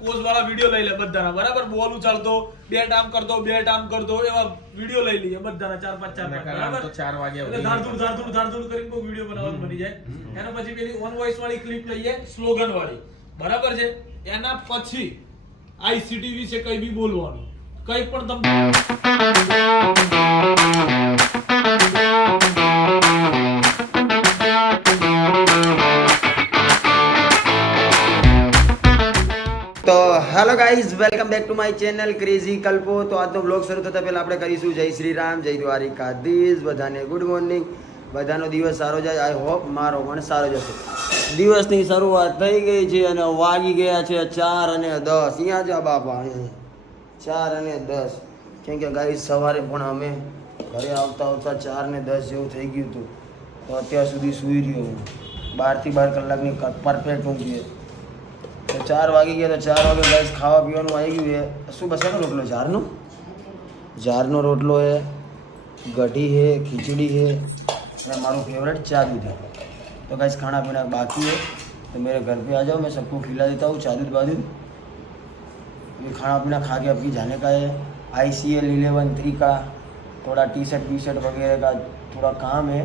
Pose વાળા video લઈ લે બધાના, બરાબર? બોલ ઉછાળતો, બેટ આમ કરતો, બેટ આમ કરતો, એવા વિડિયો લઈ લઈએ બધાના 4-5 બરાબર? તો 4 વાગે એટલે ધાડધૂડ કરીને કોઈ વિડિયો બનાવવાનું બની જાય. એના પછી પેલી ઓન વોઇસ વાળી ક્લિપ લઈએ, સ્લોગન વાળી, બરાબર છે? એના પછી આઈસીટી વિશે કઈ બી બોલવાનું, કઈ પણ તમે તો hello guys, welcome back to my channel crazy Kalpo. તો આજનો બ્લોગ શરૂ થતા પહેલા આપણે કરીશું જય શ્રી રામ, જય દ્વારિકાધીશ. બધાને ગુડ મોર્નિંગ, બધાનો દિવસ સારો જાય. આઈ હોપ મારો પણ સારો જશે. દિવસની શરૂઆત થઈ ગઈ છે અને વાગી ગયા છે 4:10. અહીંયા જ બાપા 4:10. કેમ કે ગાઈઝ સવારે પણ અમે ઘરે આવતા 4:10 જેવું થઈ ગયું હતું. તો અત્યાર સુધી સૂઈ રહ્યો હું. 12 થી 12 કલાકની પરફેક્ટ ઊંઘ છે. તો 4 વાગી ગયા. તો 4 વાગે ગાઈસ ખાવા પીવાનું આવી ગયું છે. શું બસાનો રોટલો? જારનો રોટલો है, गठी है, खिचड़ी है और हमारा फेवरेट चाय दूध है. तो गाइस खाना पीना बाकी है, तो मेरे घर पे आ जाओ, मैं सबको खिला देता हूँ चाय दूध बादूध. ये खाना पीना खा के अभी जाने का है. ICL 11-3 का थोड़ा टी शर्ट वगैरह का थोड़ा काम है,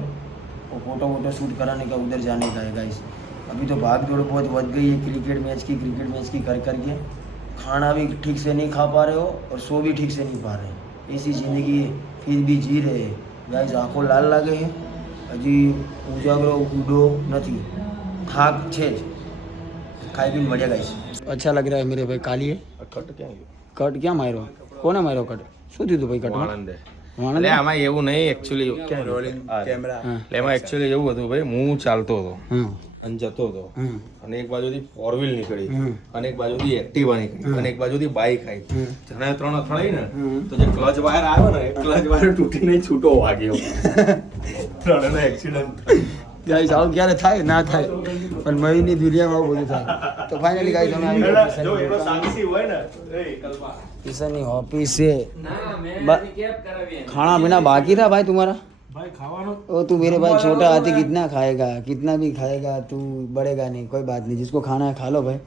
वो फोटो शूट कराने का, उधर जाने का है गाइस. अभी तो भाग दौड़ बहुत बढ़ गई है क्रिकेट मैच की करके. खाना भी ठीक से नहीं खा पा रहे हो और सो भी ठीक से नहीं पा रहे. ऐसी ज़िंदगी फिर भी जी रहे हैं गाइस. आँखों लाल लागे हैं, हजी उजागरो उडो नहीं, थाक छे खाई भी बढ़िया गाइस. अच्छा लग रहा है मेरे भाई. काली है कट क्या मारो? कोने मारो कट? શું થયું ભાઈ કટમાં? એટલે આમાં એવું નહીં, એકચ્યુઅલી કેમેરા એમાં એકચ્યુઅલી એવું હતું ભાઈ, હું ચાલતો હતો અને જતો હતો અને એક બાજુથી 4 વ્હીલ નીકળી અને એક બાજુથી એક્ટિવા નીકળી અને એક બાજુથી બાઇક આવી. જણા ત્રણ અથડાઈ ને તો જે ક્લચ વાયર આવ્યો ને, ક્લચ વાયર તૂટીને છૂટો વાગ્યો. ત્રણનો એક્સિડન્ટ. ગાઈસ આવું ક્યારે થાય? ના થાય, પણ મહીની દુનિયામાં આવું બધું થાય. તો ફાઇનલી ગાઈસ અમે આવી ગયા જો એનો સાક્ષી હોય ને, એ કલ્પા किसनी ऑफिस से खाना पीना बाकी था भाई तुम्हारा? ભાઈ ખાવાનું ओ तू मेरे भाई छोटा हाथी कितना खाएगा, कितना भी खाएगा तू बढ़ेगा नहीं. कोई बात नहीं, जिसको खाना है खा लो भाई,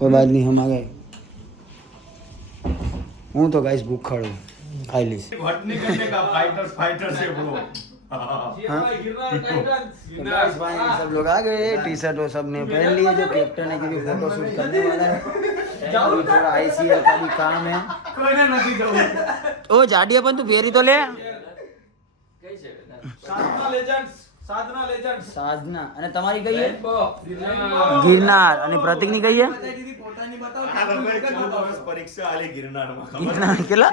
कोई बात नहीं. हम आ गए. हूँ तो गाइस भूखड़ हूँ, खाई लीस. घटने करने का फाइटर से ब्रो. सब लोग आ गए. टी शर्ट वो सब ने पहन लिए. जो कैप्टन है कि भी फोटो शूट करने वाला है. अभी थोड़ा ICL का भी काम है. કોઈને નથી જવું. ओ जाडिया पण तू फेरी तो ले. સાધના લેજન્ડ્સ साधना અને તમારી કઈ છે? ગિરનાર. અને પ્રતિકની કઈ છે? પરીક્ષા આલી ગિરનારમાં. ગિરનાર કેટલા?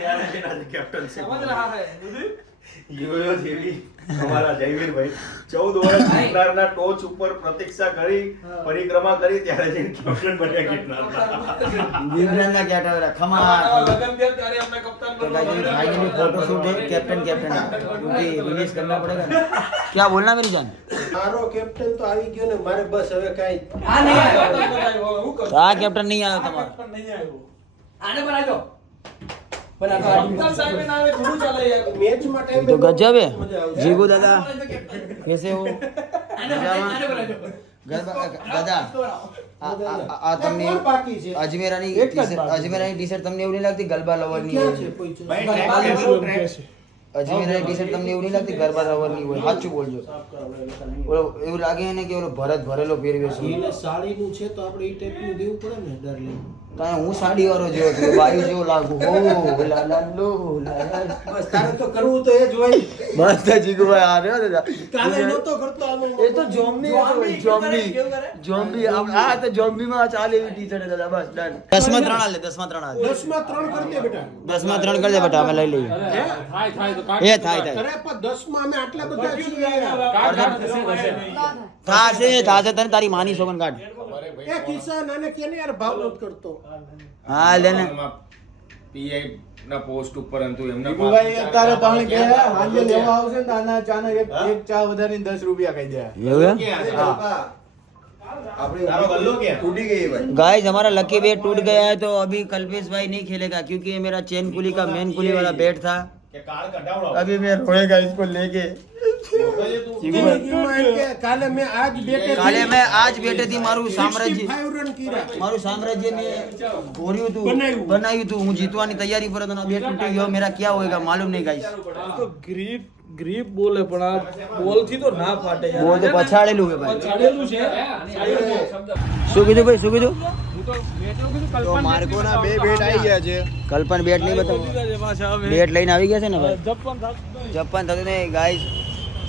કેપ્ટનશીપ સમજ રહા હે દુધી? યોયો જેવી અમારા જયવીરભાઈ 14 વર્ષ ગિરનારના ટોચ ઉપર પ્રતીક્ષા કરી, પરિક્રમા કરી, ત્યારે જઈને કેપ્ટન બન્યા ગિરનારના. ગિરનારના કેટેગરી ખમા. લગન થયા ત્યારે અમને કપ્તાન तो गाइस फाइनली फोटो शूट है कैप्टन क्योंकि रिलीज करना पड़ेगा ना. क्या बोलना मेरी जान? મારો કેપ્ટન તો આવી ગયો ને, મારે બસ હવે કાઈ આ નહીં આવ્યો. હું કરું? આ કેપ્ટન નહીં આવ્યો તમારો. પણ નહીં આવ્યો. આને બનાવી દો. કપ્તાન સાહેબ ના આવે થોડું ચાલે યાર. મેચમાં ટાઈમ तो गजब है. जीगू दादा कैसे हो? દાદા આ તમને બાકી છે. અજમેરાની ટી-શર્ટ તમને એવું નહીં લાગતી ગરબા લવરની હોય? અજમેરાની ટી-શર્ટ તમને એવું નહીં લાગતી ગરબા લવરની હોય? સાચું બોલજો. ઓલો એવું લાગે ને કે ઓલો ભરત ભરેલો પહેરવ્યો છે. એને સાડીનું છે તો આપણે ઈ ટાઈપનું દેવું પડે ને ડાર્લિંગ. કાંઈ હું સાડી વાળો જેવો છું, બાયુ જેવો લાગુ. હો લા લા લો લા લા. બસ તારે તો કરવું તો એ જ હોય. બસ તો જીગુભાઈ આ રહ્યો દાદા. કાલે નહોતો કરતો આનો. એ તો ઝોમ્બી આ તો ઝોમ્બીમાં ચાલે એવી ટી-શર્ટ દાદા. બસ ડન. 10માં 3 હાલે. 10માં 3 કરી દે બેટા. 10માં 3 કરી દે બેટા, અમે લઈ લઈએ. એ થાય અરે પણ 10માં અમે આટલા બધા છીએ. થાશે તને તારી માની સોગન કાઢ. એ કિસાન આને કેને યાર ભાવ નત કરતો. હા લે ને. પીઆઈ ના પોસ્ટ ઉપર હતું એમના ભાઈ અત્યારે તમે કે હાજે લેવા આવશે ને આના ચાના એક ચા વધારીને 10 રૂપિયા કહી દે. એવું તારો ગલ્લો ક્યાં? टूटी गई भाई. गाइस हमारा लकी बैट टूट गया है, तो अभी कल्पेश भाई नहीं खेलेगा क्योंकि ये मेरा चेन कुली का मेन कुली वाला बैट था. કે કાર્ડ કઢાવડો अभी मैं रोएगा इसको लेके કાલે મેં આજ બેટે કાલે મેં આજ બેટેથી મારું સામ્રાજ્ય 65 રન કર્યા મારું સામ્રાજ્ય મેં ઘોર્યું હતું બનાવ્યું હતું હું જીતવાની તૈયારી પર હતો બેટ તૂટી ગયો मेरा क्या होएगा मालूम नहीं गाइस તો ગ્રીપ બોલે પણ આ બોલ થી તો ના ફાટે યાર वो तो પછાડેલું છે ભાઈ ચાલેલું છે શું કીધું ભાઈ શું કીધું હું તો બેટો કીધું તો કલ્પના માર્કોના બે બેટ આવી ગયા છે. કલ્પન બેટ નહીં બતાવો પાછા હવે બેટ લઈને આવી ગયા છે ને ભાઈ જપ્પન થાતું નહીં. જપાન થતું નહીં ગાઈસ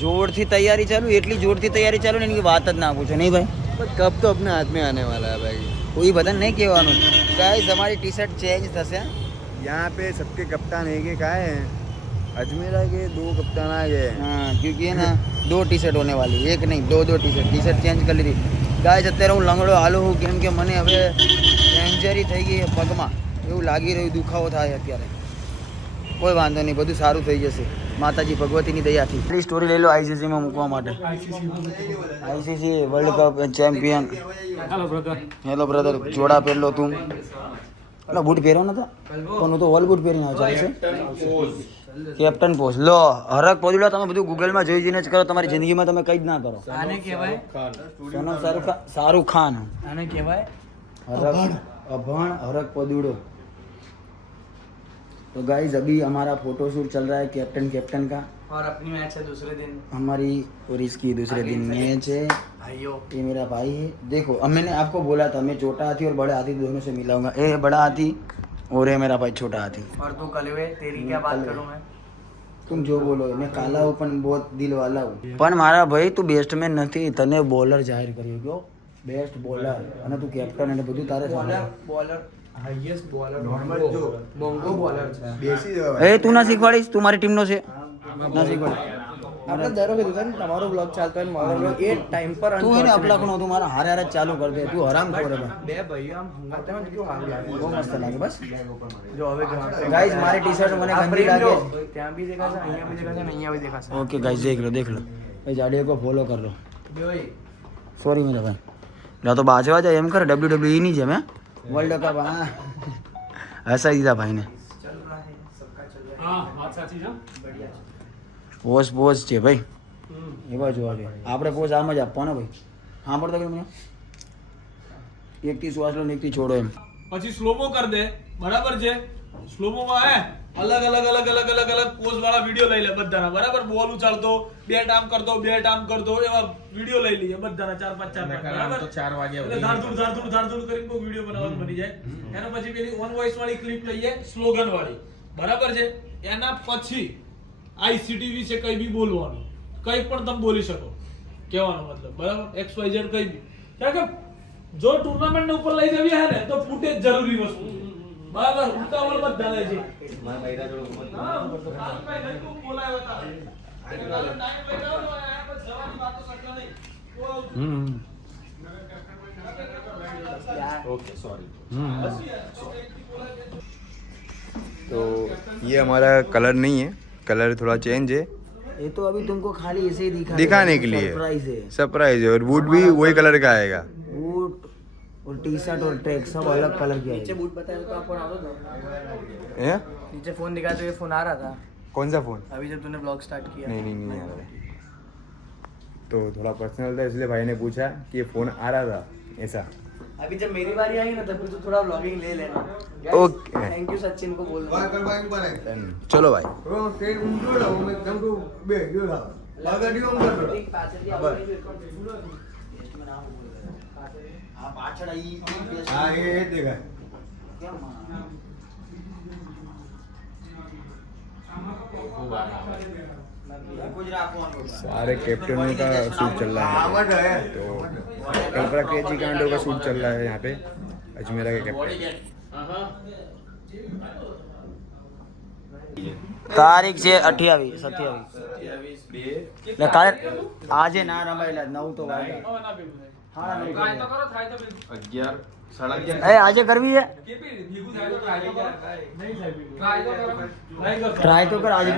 જોરથી તૈયારી ચાલુ એટલી જોરથી તૈયારી ચાલુ ને એની વાત જ ના પૂછો નહીં ભાઈ पर कब तो अपने हाथ में आने वाला है भाई. કોઈ બધાને નહીં કહેવાનું ગાઈસ અમારી ટી શર્ટ ચેન્જ થશે यहाँ पे सबके कप्तान एक एक आए हैं. अजमेरा के 2 कप्तान आ गए हैं. हाँ क्योंकि है ना 2 टी शर्ट होने वाली एक नहीं 2 टी शर्ट चेंज કરી લીધી ગાઈસ અત્યારે હું લંગડો હાલું છું કેમ કે મને હવે ઇન્જરી થઈ ગઈ છે પગમાં એવું લાગી રહ્યું દુખાવો થાય અત્યારે કોઈ વાંધો નહીં બધું સારું થઈ જશે માતાજી ભગવતીની દયાથી એટલી સ્ટોરી લઈ લો આઈસીસીમાં મૂકવા માટે ICC world cup champion hello brother જોડા પહેરલો તું એટલે બૂટ પહેરો નતા પણ હું તો ઓલ બૂટ પહેરીને આવ્યો ચાલશે કેપ્ટન પોસ્ટ લો હરક પોદુડા તમે બધું ગૂગલમાં જોઈ જોઈને જ કરો તમારી જિંદગીમાં તમે કંઈ જ ના કરો આને કહેવાય સોનમ શાહરુખ ખાન આને કહેવાય हरक अभण हरक पदुड़ो तो गाइस अभी हमारा फोटोशूट चल रहा है कैप्टन का और अपनी मैच है दूसरे दिन हमारी और इसकी दूसरे दिन मैच है भाइयों ये मेरा भाई है देखो अब मैंने आपको बोला था मैं छोटा हाथी और बड़े हाथी दोनों से मिलाऊंगा ये है बड़ा हाथी और ये मेरा भाई छोटा हाथी और तू कलवे तेरी क्या बात करूं मैं तुम जो बोलो मैं काला हूँ पण बहुत दिल वाला हूँ पण मारा भाई तू बेस्टमैन નથી તને બોલર જાહેર કર્યો ગયો બેસ્ટ બોલર અને તું કેપ્ટન અને બધું તારે bowler highest bowler Mongo bowler છે देसी એ તું ના શીખવાડીશ તું મારી ટીમનો છે ના શીખવાડીશ આપણે દર વખતે જોતા ને તમારો બ્લોગ ચાલતો હોય ને મારો બ્લોગ એ ટાઈમ પર તું એને અપલાખનો તું મારા હારે હારે જ ચાલુ કર દે તું હરામ ખોર હે ભાઈ બે ભાઈઓ આમ હંગાતે માં કેવું સારું લાગે બહુ મસ્ત લાગે બસ જો હવે જો ગાઈસ મારી ટી-શર્ટ મને ગંદી લાગે ત્યાં બી દેખાશે અહીંયા બી દેખાશે ને અહીંયા બી દેખાશે ओके गाइस देख लो भाई जाडियो को फॉलो कर लो બે सॉरी मेरा भाई ना तो बाजवा जाए एम कर WWE नहीं है मैं वर्ल्ड कप हाँ ऐसा ही था भाई ने હા વાત સાચી છે પોઝ છે ભાઈ એવા જોવા જોઈએ આપણે પોઝ આમ જ આપવાનો ભાઈ સાંભળતો કે મને એકથી શ્વાસ લો ને એકથી છોડો એમ પછી સ્લોમો કર દે બરાબર છે સ્લોમો માં હે અલગ પોઝ વાળા વિડિયો લઈ લે બધાના બરાબર બોલ ઉછાળતો બેટ આમ કરતો એવા વિડિયો લઈ લઈએ બધાના 4-5 બરાબર તો 4 વાગે એટલે ધારધૂળ કરીને કોઈ વિડિયો બનાવવાનું બની જાય એના પછી પેલી ઓન વોઇસ વાળી ક્લિપ લઈએ સ્લોગન વાળી બરાબર છે એના પછી આઈસીટી વિશે કંઈ બી બોલવાનું કંઈ પણ તમે બોલી શકો કહેવાનો મતલબ બરાબર XYZ કંઈ બી કારણ કે જો ટુર્નામેન્ટ ઉપર લઈ જવી હે ને તો ફૂટેજ જરૂરી વસ્તુ બરાબર ઉતાવળ બધા લે છે મારા ભાઈરા જોડે બોલાયો હતા ટાઈમ લગાવ્યો આયા પછી જવાની વાતો કરતા નહીં ઓકે સોરી तो ये हमारा कलर नहीं है, कलर थोड़ा चेंज है ये तो अभी तुमको खाली ऐसे ही दिखाने के लिए सरप्राइज है सरप्राइज है. और बूट भी वही कलर का आएगा. बूट और टी शर्ट और ट्रैक सब अलग कलर के नीचे आएंगे बूट बताया तो फोन आता था है? नीचे फोन दिखाया तो ये फोन आ रहा था कौन सा फोन? अभी जब तूने ब्लॉग स्टार्ट किया नहीं आ रहा. तो थोड़ा पर्सनल था इसलिए भाई ने पूछा कि ये फोन आ रहा था ऐसा. अभी जब मेरी बारी आएगी ना तब भी तू थोड़ा व्लॉगिंग ले लेना ओके. थैंक यू सचिन को बोल चलो भाई. सारे कैप्टनों का शूट चल रहा है. तो कल्पना क्रेजी कांडो का शूट चल रहा है यहाँ पे अजमेरा के कैप्टन. તારીખ છે 28 એટલે કાલે આજે ના રમાયેલા 9 તો વાગ્યા હા 11 એ આજે કરવી છે ટ્રાય તો કર આજે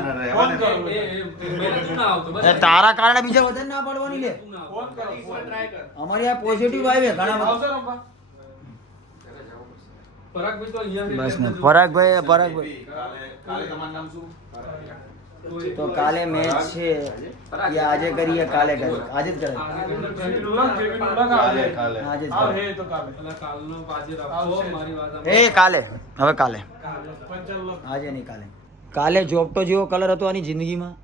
તારા કારણે બીજા વધારે ના પાડવાની લે અમારી આ પોઝિટિવ આવે ઘણા બધા બસ ને પરાગભાઈ કાલે તમારું નામ શું? તો કાલે મેચ છે એ આજે કરીએ કાલે કરીએ આજે જ કરે કાલે આજે જ કરે એ કાલે હવે કાલે આજે નહીં કાલે કાલે જોપટો જેવો કલર હતો આની જિંદગીમાં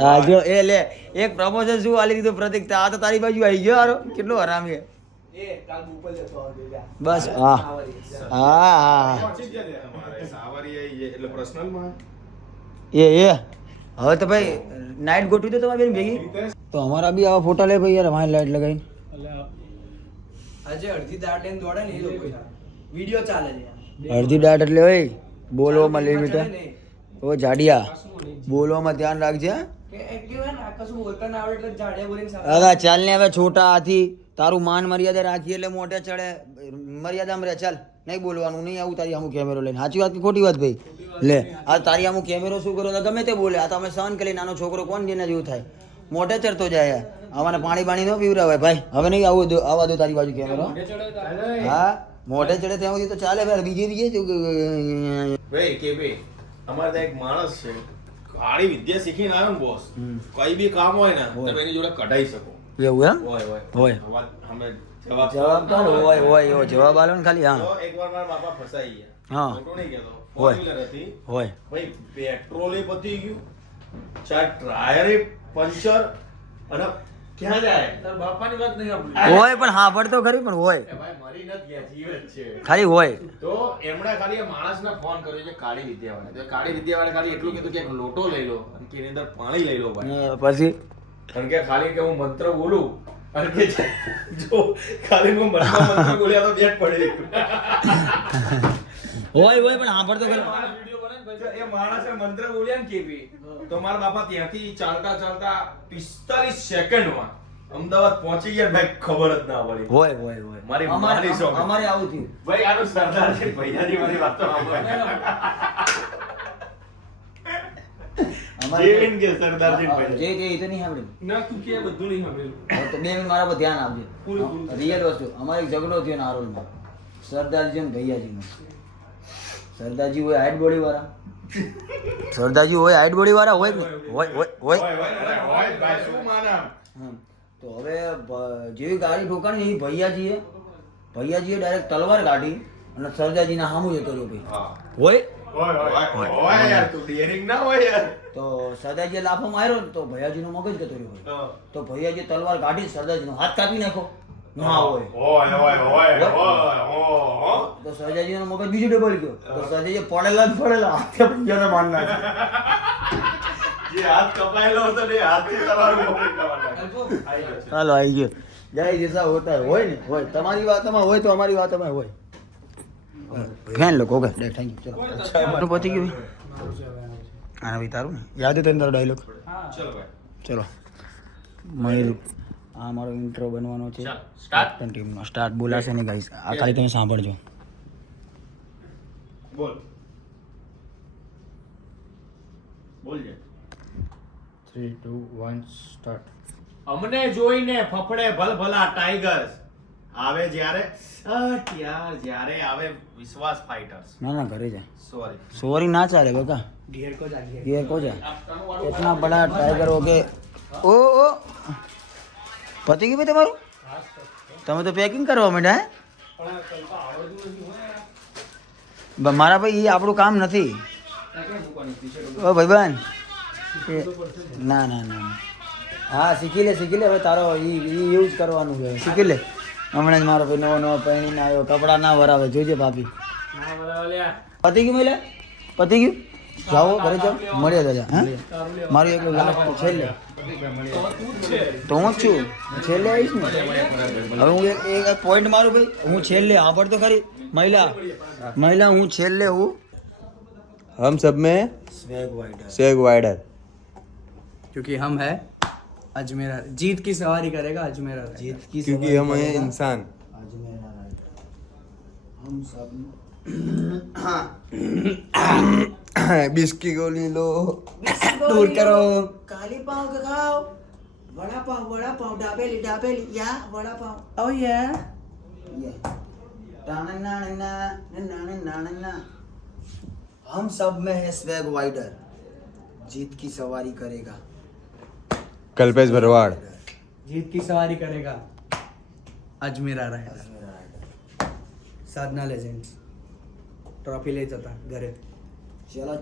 હા જો એ લે એક પ્રમોશન શું આલી દીધું પ્રતિક આ તો તારી બાજુ આવી ગયો હારો કેટલો હરામ છે બસ હા હા હા એ હવે તો ભાઈ નાઇટ ગોઠવી દો તમારી બેન ભેગી તો અમારા બી આવા ફોટા લે ભાઈ યાર અમારી લાઈટ લગાવીને આજે અડધી દાટ લઈને દોડે ને એ લોકો વિડિયો ચાલે છે અડધી દાટ એટલે હોય બોલવામાં લિમિટ ઓ જાડિયા બોલવામાં ધ્યાન રાખજે કે કહેવાય ને કશું બોલતા ના આવડે એટલે જાડે બોલીને સારા હવે ચાલ ને હવે છોટા હાથી તારું માન મર્યાદા રાખી એટલે મોઢે ચડે મર્યાદામાં રહે ચાલ નહીં બોલવાનું નહીં આવું તારી અમુક કેમેરો લઈને સાચી વાત કે ખોટી વાત ભાઈ લે આ તારી અમુક કેમેરો શું કરો તો ગમે તે બોલે આ તમે સહન કરી નાનો છોકરો કોણ જેના જેવું થાય મોઢે ચડતો જાય અમારે પાણી પાણી ન પીવરાવાય ભાઈ હવે નહીં આવવા દો તારી બાજુ કેમેરો હા મોઢે ચડે ત્યાં સુધી તો ચાલે ભાઈ બીજે ભાઈ કે ભાઈ અમારે ત્યાં એક માણસ છે કાળી વિદ્યા શીખીને આવ્યો ને બોસ કઈ બી કામ હોય ને તો એની જોડે કઢાઈ શકો એવું એમ હોય જવાબ તો હોય જવાબ આલો ને ખાલી હા તો એકવાર મારા બાપા ફસાઈ ગયા હા ખોટું નહીં કહેતો હોય. 4 હતી હોય ભાઈ પેટ્રોલ એ પતી ગયું ચાર ટાયર પંચર અને ક્યાં જાય તાર બાપાની વાત નહીં આપણી હોય પણ હા પડતો ખરી પણ હોય એ ભાઈ મરી નથી ગયા જીવ જ છે ખાલી હોય તો એમણે ખાલી માણસને ફોન કર્યો છે કાળી વિદ્યાવાળા તો કાળી વિદ્યાવાળા ખાલી એટલું કીધું કે એક લોટો લઈ લો અને કે એની અંદર પાણી લઈ લો ભાઈ પછી કારણ કે ખાલી કે હું મંત્ર બોલું અને કે જો ખાલી હું મંત્ર બોલ્યા તો બેટ પડી હોય પણ હા પડતો ખરી વિડિયો બને ને ભાઈ એ માણસે મંત્ર બોલ્યા ને કેવી તો મારા બાપા ત્યાંથી ચાલતા 45 સેકન્ડમાં અમદાવાદ પહોંચી ગયા ભાઈ ખબર જ ના પડી હોય મારી મારી શોખ અમારે આવું થયું ભાઈ આનું સરદાર છે ભૈયાજી મારી વાત તો જેવીન કે સરદારજી ભાઈ જે કે એ તો નહીં સાંભળ્યું ના તું કે બધું નહીં સાંભળ્યું હવે તો 2 મિનિટ મારા પર ધ્યાન આપજે રિયલ વસ્તુ અમારે એક ઝઘડો થયો નારોલમાં સરદારજી અને ભૈયાજીનો સરદારજી હોય હાઈટ બોડી વાળા હોય ભાઈ શું માનામ હમ. તો હવે જેવી ગાડી ઠોકાણી એવી ભૈયાજીએ ડાયરેક્ટ તલવાર કાઢી અને સરદારજીના સામું જતો રહ્યો ભાઈ હા હોય હોય યાર તું ડેરિંગ ના હોય યાર તો સરદારજીએ લાફો માર્યો ને તો ભૈયાજીનો મગજ જતો રહ્યો ભાઈ તો ભૈયાજી તલવાર કાઢી સરદારજીનો હાથ કાપી નાખો ના હોય તો સરદારજીનો મગજ બીજું ડબલ ગયો તો સરદારજી પડેલા હાથે ભૈયાને માર નાખ્યો જે હાથ કપાયેલો હતો ને હાથથી તમારું મોકલી દેવાના ચાલો આવી ગયો જય જૈસા હોતા હોય ને હોય તમારી વાતમાં હોય તો અમારી વાતમાં હોય ફેન લોકો ઓકે ડે થેન્ક યુ ચલો પતી ગયું આના ભાઈ તારું ને યાદ છે તને તારો ડાયલોગ ચલો ભાઈ ચલો મયુર આ મારો ઇન્ટ્રો બનવાનો છે સ્ટાર્ટ ટીમનો સ્ટાર્ટ બોલાશે ને ગાઈસ આ ખાલી તમે સાંભળજો બોલ બોલજે 3, 2, 1 સ્ટાર્ટ અમને જોઈને ફફડે ભલભલા ટાઈગર્સ આવે જ્યારે જ્યારે આવે વિશ્વાસ ફાઇટર્સ ના ઘરે જા સોરી સોરી ના ચાલે બકા ઘેર કો જા ये को जा इतना बड़ा टाइगर हो गए ओ પતી ગયું ભાઈ તમારું તમે તો પેકિંગ કરવા માંડ્યા મારા ભાઈ એ આપણું કામ નથી ઓ ભાઈબંધ ના હા શીખી લે હવે તારો યુઝ કરવાનું છે શીખી લે હમણાં જ મારો ભાઈ નવો પહેરીને આવ્યો કપડાં ના ભરાવે જોજે ભાભી પતી ગયું મેલે પતી ગયું જાઓ ઘરે જાઓ મળીએ દાદા હા મારું એકલું લાસ્ટ છેલ્લે તો હું જ છું છેલ્લે આવીશ ને હવે હું એક પોઈન્ટ મારું ભાઈ હું છેલ્લે સાંભળ તો ખરી મહિલા હું છેલ્લે हम सब में स्वेग वाइडर क्योंकि हम है अजमेरा जीत की सवारी करेगा अजमेरा जीत की क्योंकि हम हैं इंसान हम सब बिस्की गोली लो दूर करो काली पाँव के खाओ वड़ा पाव दाबेली या वड़ा पाव oh yeah हम सब में है स्वैग वाइडर जीत की सवारी करेगा कल्पेश भरवाड़ जीत की सवारी करेगा अजमेरा राइडर साधना लेजेंड्स ટ્રોફી લઈ જતા ઘરે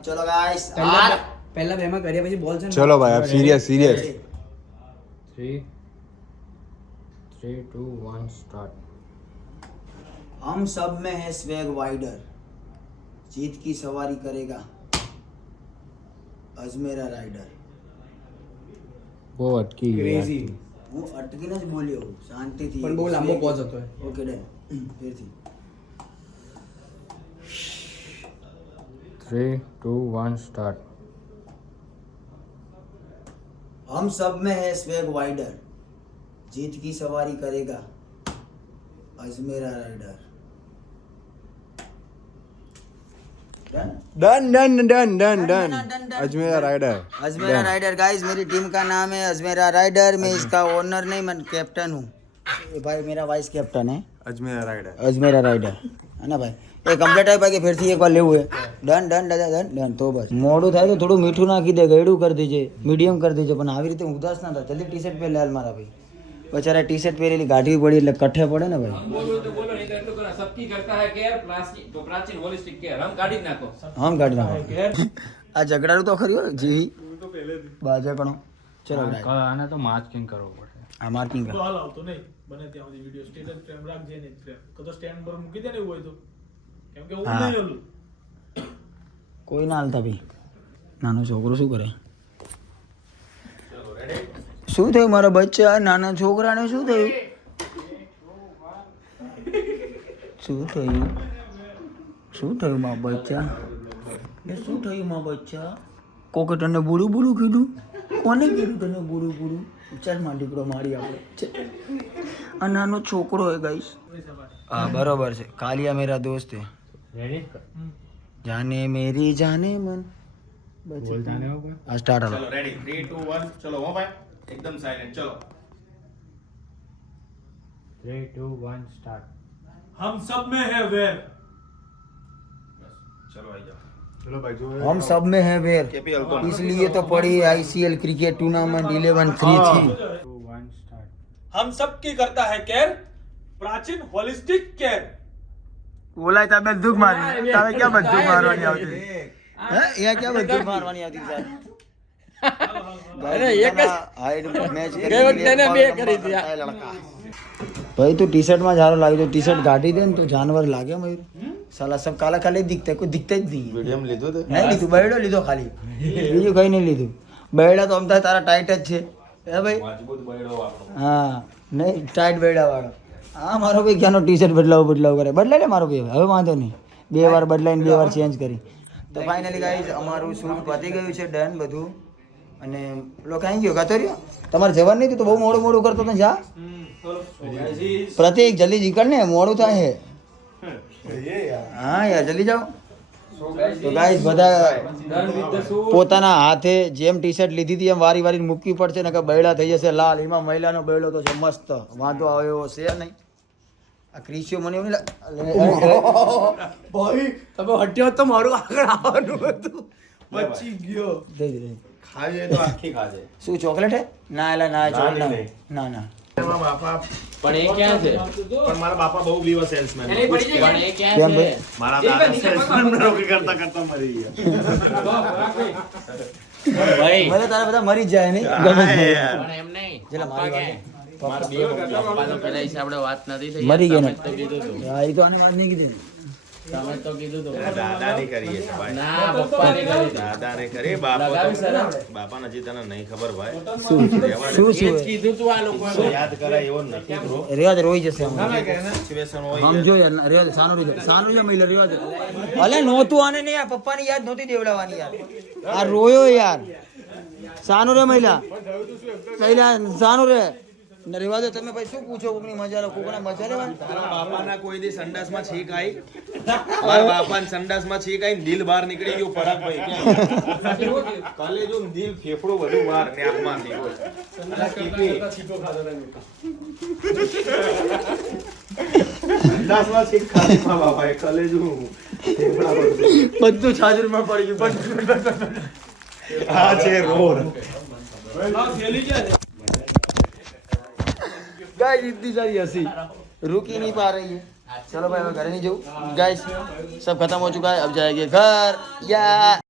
चलो गाइस પહેલા બેમાં કર્યા પછી બોલ છે ને चलो भाई अब सीरियस सीरियस 3, 2, 1 स्टार्ट हम सब में है स्वैग वाइडर जीत की सवारी करेगा अजमेरा राइडर वो अटकी गई ક્રેઝી હું અટકીને જ બોલ્યો શાંતિથી પણ બહુ લાંબો pause હતો એ. ઓકે ડન ફરીથી 3, 2, 1 स्टार्ट हम सब में है स्वैग वाइडर जीत की सवारी करेगा Ajmera rider done done done done done done Ajmera rider Ajmera rider guys मेरी टीम का नाम है अजमेरा राइडर मैं इसका ओनर नहीं मैं कैप्टन हूँ ये भाई मेरा वाइस कैप्टन है अजमेरा राइडर अजमेरा राइडर है ना भाई એ કમ્પ્લીટ આવી બાકી ફેરથી એકવાર લેવું હે ડન ડન દાદા ડન ડન તો બસ મોડું થાય તો થોડું મીઠું નાખી દે ગળ્યું કરી દેજે મીડિયમ કરી દેજે પણ આવી રીતે ઉદાસ ના થાય જલ્દી ટી શર્ટ પહેરી હાલ મારા ભાઈ બચારા ટી શર્ટ પહેરેલી ગાઢવી પડી એટલે કઠે પડે ને ભાઈ બોલો તો બોલો નહીં તો એટલું કરો સબકી કરતા હે કેર પ્લાસ્ટિક તો પ્રાચીન હોલિસ્ટિક કેર હમ કાઢી જ નાખો હમ કાઢી નાખો આ ઝઘડાનું તો ખરી હો જીવી બાજકણો ચલો આને તો માર્કિંગ કરવો પડશે આ માર્કિંગ તો હાલ આવતો નહીં બને ત્યાં સુધી વિડિયો સ્ટેટસ ફ્રેમ રાખજે ને ફ્રેમ તો સ્ટેન્ડ પર મૂકી દે ને એવું હોય તો કેમ કે હું હા. નહીં ઓલું કોઈ ના હાલતા ભાઈ નાનો છોકરો શું કરે શું થયું મારા બચ્ચા નાના છોકરાને શું થયું શું થયું શું થયું મારા બચ્ચા શું થયું મારા બચ્ચા કોકે તને બુરું બુરું કીધું કોને કીધું તને બુરું બુરું ચાલ માં દીકરો મારી આપણે આ નાનો છોકરો હે ગાઈસ હા બરોબર છે કાલિયા મેરા દોસ્ત હે રેડી जाने मेरी जाने मन બોલતા ને કોઈ हाँ स्टार्ट हो चलो रेडी 3 2 1 चलो हो भाई एकदम साइलेंट चलो 3, 2, 1 स्टार्ट हम सब में है वेर चलो आई जाओ चलो भाई जो हम सब में है वेर केपीएल तो इसलिए तो पड़ी आईसीएल क्रिकेट टूर्नामेंट 11-3 थी 2, 1 स्टार्ट हम सब की करता है केर प्राचीन होलिस्टिक केर बोला था मैं दुख मारी तावे क्या बंदूक मारवानी આવતી હે યા क्या बंदूक मारवानी આવતી સર अरे ये हाइड मैच गए वक्त ने બે કરી दिया भाई तू टी शर्ट में झारो लागी तो टी शर्ट गाड़ी दे तो जानवर लागे मयूर साला सब काला काले दिखते कोई दिखते જ નહીં मीडियम લીધું તો નહીં લીધું બૈડો લીધો ખાલી બીજું કઈ નહીં લીધું બૈડા તો અમતા તારા ટાઈટ જ છે હે ભાઈ મજબૂત બૈડો આપણો હા નહીં ટાઈટ બૈડા વાળો હા મારો ભાઈ ક્યાંનો ટી શર્ટ બદલાવ કરે બદલાય લે મારો ભાઈ હવે વાંધો નહીં 2 વાર બદલાઈને 2 વાર ચેન્જ કરી તો ફાઇનલી ગાઈઝ અમારું શૂટ પતી ગયું છે ડન બધું અને લોકો અહીં ગયો ગાતો રહ્યો તમારે જવાનું નહીં તો બહુ મોડું મોડું કરતો તો જા પ્રતિક જલ્દી નીકળ ને મોડું થાય છે હા યાર જલ્દી જાઓ તો ગાઈઝ બધા પોતાના હાથે જેમ ટી શર્ટ લીધી હતી એમ વારી વારી મૂકવી પડશે ને કે બૈડા થઈ જશે લાલ એમાં મહિલાનો બૈડો તો છે મસ્ત વાંધો આવે એવો છે નહીં આ ક્રિશિયો મને એવું ભાઈ તમે હટ્યો તો મારું આગળ આવવાનું હતું બચી ગયો દે દે ખાજે તો આખી ખાજે શું ચોકલેટ હે ના એલા ના ચોકલેટ ના ના મારા બાપા પણ એ ક્યાં છે પણ મારા બાપા બહુ લીવર સેલ્સમેન એની પડી જાય પણ એ ક્યાં કેમ છે ભાઈ? મારા દાદા સેલ્સમેન નોકરી કરતા કરતા મરી ગયા ભાઈ મને તારા બધા મરી જ જાય નહીં ગમે તે. પણ એમ નહીં જેલા મારી વાત મારા બે પપ્પાનો પેલા હિસાબે વાત નથી થઈ મરી ગયા તમે જ તો કીધું તું હા એ તો આને વાત નહીં કીધી તમે જ તો કીધું તું દાદાની કરીએ છે ભાઈ ના પપ્પાને કરી હતી. દાદાને કરી બાપા લગાવી સર બાપા નજી તને નહીં ખબર ભાઈ શું એ જ શું કીધું તું આ લોકો યાદ કરાય એવો નથી બ્રો રેવાજ રોઈ જશે હમણાં. સિચ્યુએશન હોય સમજો યાર રેવાજ સાનું મહિલા રેવાજ અલે નહોતું આને નહીં યાર પપ્પાની યાદ નહોતી દેવડાવવાની યાર આ રોયો યાર સાનું રે મહિલા સાનું રે ને રેવા દો તમે ભાઈ શું પૂછો કોકની મજા લો કોકના મજા લેવા તારા બાપાના કોઈ દી સંડાસમાં છીક આવી મારા બાપાના સંડાસમાં છીક આવી દિલ બહાર નીકળી ગયું પરાગભાઈ ક્યાં કાલે જો દિલ ફેફડો બધું બહાર ને આંખમાં નીકળ્યો સંડાસમાં છીક ખાધી મારા બાપાએ કાલે જો ફેફડા બધું બધું છાજરમાં પડી ગયું બધું આ છે રોડ गाइस इतनी सारी हंसी रुकी नहीं पा रही है चलो भाई मैं घर नहीं जाऊँ गाइस सब खत्म हो चुका है अब जाएंगे घर या